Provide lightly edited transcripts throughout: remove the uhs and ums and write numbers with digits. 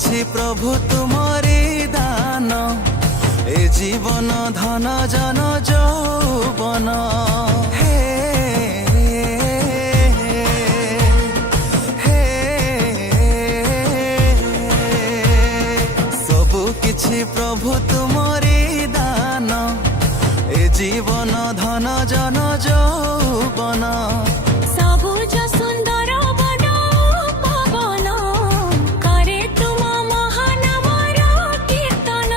କିଛି ପ୍ରଭୁ ତୁମରି ଦାନ ଏ ଜୀବନ ଧନ ଜନ ଯୌବନ ହେ ହେ ସବୁ କିଛି ପ୍ରଭୁ ତୁମରି ଦାନ ଏ ଜୀବନ ଧନ ଜନ ଯୌବନ ସବୁଜ ସୁନ୍ଦର ବନ ପବନ କରେ ତୁମ ମହାନାମର କୀର୍ତ୍ତନ।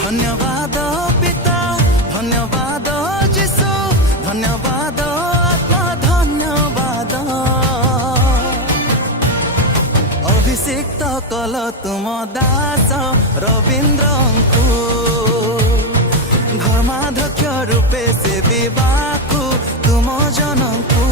ଧନ୍ୟବାଦ ପିତା ଧନ୍ୟବାଦ ଯୀଶୁ ଧନ୍ୟବାଦ ଆତ୍ମା ଧନ୍ୟବାଦ ଅଭିଷିକ୍ତ କଲ ତୁମ ଦାସ ରବୀନ୍ଦ୍ରଙ୍କୁ ଧର୍ମାଧ୍ୟକ୍ଷ ରୂପେ ସେବିବାକୁ ତୁମ ଜନଙ୍କୁ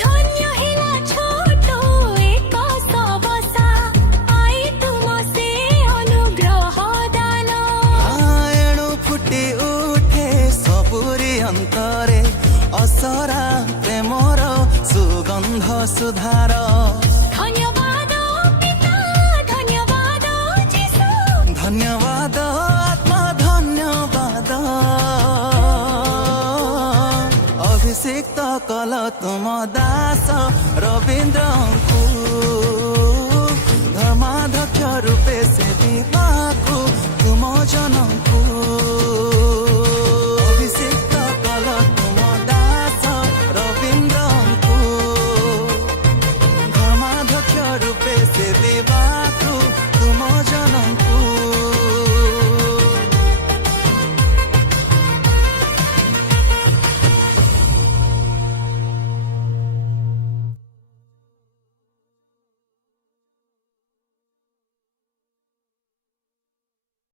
ଧନ୍ୟ ହେଲା ଛୋଟ ଏକ ସବସା ଆଇ ତୁମ ସେ ଅନୁଗ୍ରହ ଦାନ। ଏଣୁ ଫୁଟି ଉଠେ ସବୁରି ଅନ୍ତରେ ଅସରା ପ୍ରେମର ସୁଗନ୍ଧ ସୁଧାର ଧନ୍ୟବାଦ ପିତା ଧନ୍ୟବାଦ ଯୀଶୁ ଧନ୍ୟବାଦ ଆତ୍ମା ଧନ୍ୟବାଦ ଅଭିଷିକ୍ତ କଲ ତୁମ ଦାସ ରବୀନ୍ଦ୍ରଙ୍କୁ